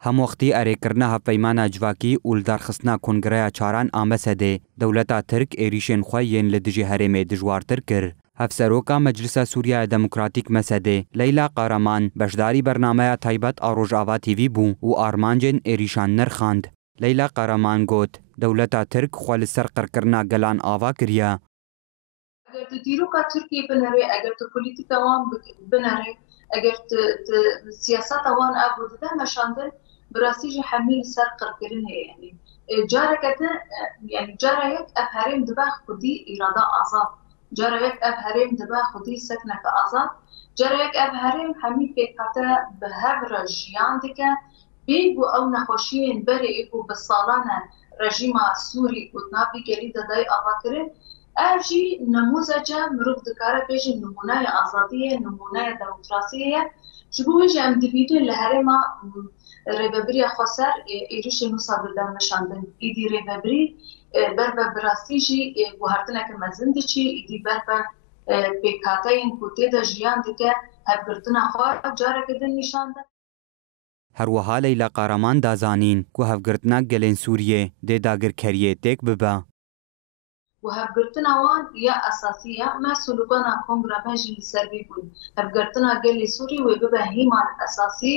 هم وقتی ارێکردنا هەفپەیمانە جوواکی و لەدارخستنا کۆنگرەیە چاران ئامەسەدێ دەولەتا ترک ێریشên xwe yên li dijî herêmê dijwartir kir. Hevseroka Meclisa Sûriya Demokratîk Mesedê Leyla Qaraman beşdarî bernameya taybet a Rojava TV bû û armancên êrîşan nirxand. Leyla Qaraman got dewleta Tirk xwe li ser qirkirina gelan ava kiriye. Eger tu dîroka Tirkiyê binêrî, eger tu polîtîka wan binêrî, eger tu siyaseta wan ev dide meşandin, bi rastî jî hemî li ser qirkirinê yani. Careke din yani cara yek ev herêm dibe xwedî îrada azad. Cara yek ev herêm dibe xwedî sekneke azad. Cara yek ev herêm hemî pêkhate bi hev re jiyan dike. Bê ku ew nexweşiyên berê ku bi salan e rejîma Sûrî gotnavî gerî de dayê avakirin, ev jî nemûzeca mirov dikare bêje nimûneya azadiyê, nimûneya demokrasiyê ye. Ji bo wê jî em dibînin li herêma rêveberiya xwe ser êrişên wisa dide meşandin. Îdî rêvebirî ber ve bi rastî jî guhertineke mezin diçî, îdî ber ve pêkhateyên ku tê de jiyan dike hevgirtina xwe careke din nîşan de. Herwiha Leyla Qaraman dazanîn ku hevgirtina gelên Sûriyê dê dagirkeriyê têk bibe. و هفگرتنا وان یا اساسیه ما سلوگانا کنگره ما جی سروی بود هفگرتنا گلی سوری و ببه هیمان اساسی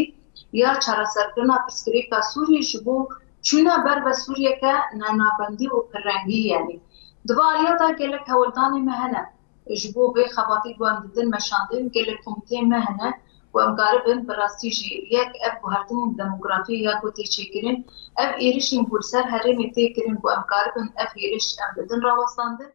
یا چرا سرکرنا پسکریکا سوری جبو چونا بر و سوریه که نانابندی و پررنگی یعنی دواریاتا گلک هولدانی مهنه جبو به خباتی گوام دیدن مشاندن گلک کمیته مهنه و امگاربن براستی جی یک اب بوهرتن دموگرافی یا کوتی چیکرین اب ایرشین بولسر هرمی تیکرین و امگاربن اب ایرش ام بدن راوستانده